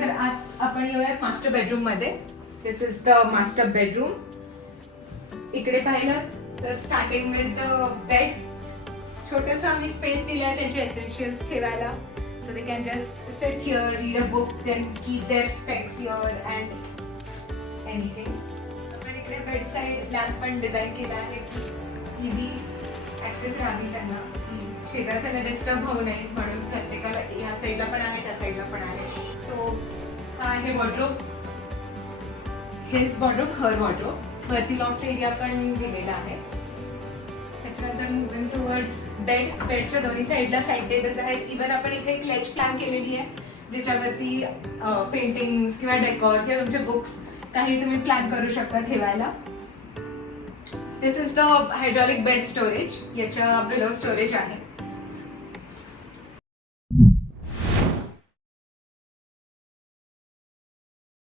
त्यानंतर आत आपण येऊयात मास्टर बेडरूम मध्ये. दिस इज द मास्टर बेडरूम. इकडे पाहिलं तर स्टार्टिंग विथ द बेड. छोटंसं आम्ही स्पेस दिला आहे त्यांचे एसेन्शियल्स ठेवायला. So they can just sit here, read a book, then keep their specs here and anything. आपण इकडे बेड साईड लॅम्प पण डिझाईन केला आहे की इझी ॲक्सेस राहावी त्यांना, शेजारच्याला डिस्टर्ब होऊ नये म्हणून. प्रत्येकाला ह्या साईडला पण आहे, त्या साईडला पण आहे. सो हा आहे वॉर्डरोब. हिज वॉर्डरोब, हर वॉर्डरोब. वरती लॉफ्ट एरिया पण दिलेला आहे. त्याच्यानंतर मुव्हिंग टुवर्ड्स बेड. बेडच्या दोन्ही साईडला साईड टेबल्स आहेत. इव्हन आपण इथे एक लेच प्लॅन केलेली आहे ज्याच्यावरती पेंटिंग्स किंवा डेकॉर किंवा तुमचे बुक्स काही तुम्ही प्लॅन करू शकता ठेवायला. This is the hydraulic bed storage. याच्या बिलो स्टोरेज आहे.